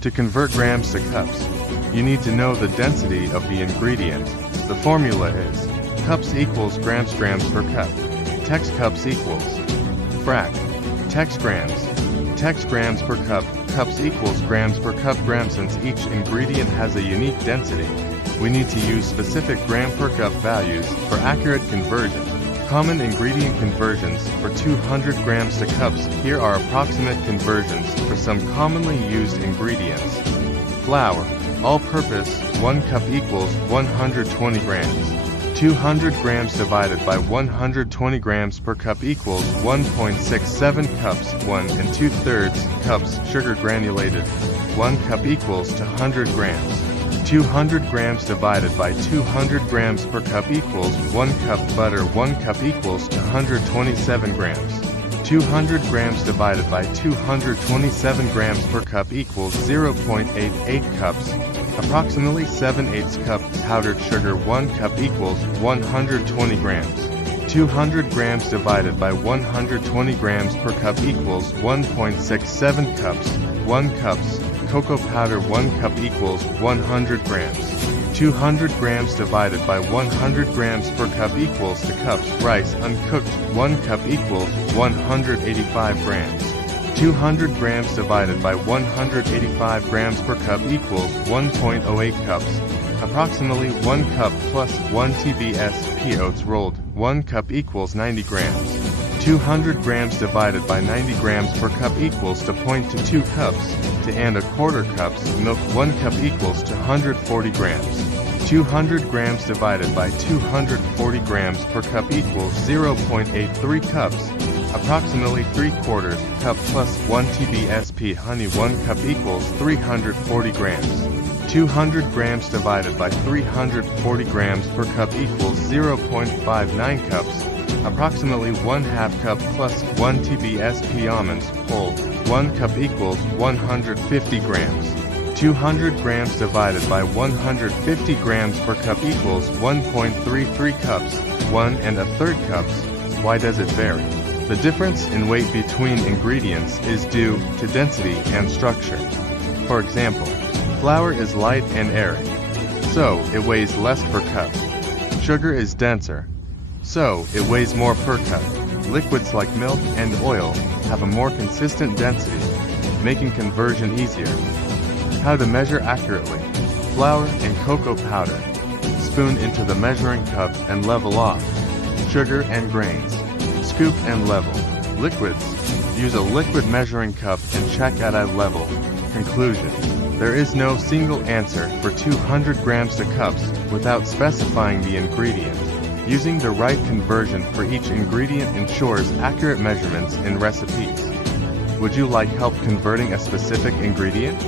To convert grams to cups, you need to know the density of the ingredient. The formula is cups equals grams per cup. Tex cups equals frac tex grams per cup. Cups equals grams per cup. Since each ingredient has a unique density, we need to use specific gram per cup values for accurate conversion. Common ingredient conversions for 200 grams to cups. Here are approximate conversions for some commonly used ingredients. Flour, all-purpose, 1 cup equals 120 grams. 200 grams divided by 120 grams per cup equals 1.67 cups. 1 2/3 cups sugar granulated, 1 cup equals to 100 grams. 200 grams divided by 200 grams per cup equals 1 cup. Butter, 1 cup equals to 127 grams. 200 grams divided by 227 grams per cup equals 0.88 cups. Approximately 7/8 cup. Powdered sugar, 1 cup equals 120 grams. 200 grams divided by 120 grams per cup equals 1.67 cups. 1 cups. Cocoa powder, 1 cup equals 100 grams. 200 grams divided by 100 grams per cup equals to cups. Rice, uncooked, 1 cup equals 185 grams. 200 grams divided by 185 grams per cup equals 1.08 cups. Approximately 1 cup plus 1 tbsp. Oats rolled, 1 cup equals 90 grams. 200 grams divided by 90 grams per cup equals to 0.22 cups. To and a quarter cups. Milk, 1 cup equals to 140 grams. 200 grams divided by 240 grams per cup equals 0.83 cups. Approximately 3/4 cup plus 1 tbsp. Honey, 1 cup equals 340 grams. 200 grams divided by 340 grams per cup equals 0.59 cups. Approximately 1/2 cup plus 1 tbsp. Almonds, whole, 1 cup equals 150 grams. 200 grams divided by 150 grams per cup equals 1.33 cups. 1 1/3 cups. Why does it vary? The difference in weight between ingredients is due to density and structure. For example, flour is light and airy, so it weighs less per cup. Sugar is denser, so it weighs more per cup. Liquids like milk and oil have a more consistent density, making conversion easier. How to measure accurately. Flour and cocoa powder. Spoon into the measuring cup and level off. Sugar and grains. Scoop and level. Liquids. Use a liquid measuring cup and check at eye level. Conclusion. There is no single answer for 200 grams to cups without specifying the ingredient. Using the right conversion for each ingredient ensures accurate measurements in recipes. Would you like help converting a specific ingredient?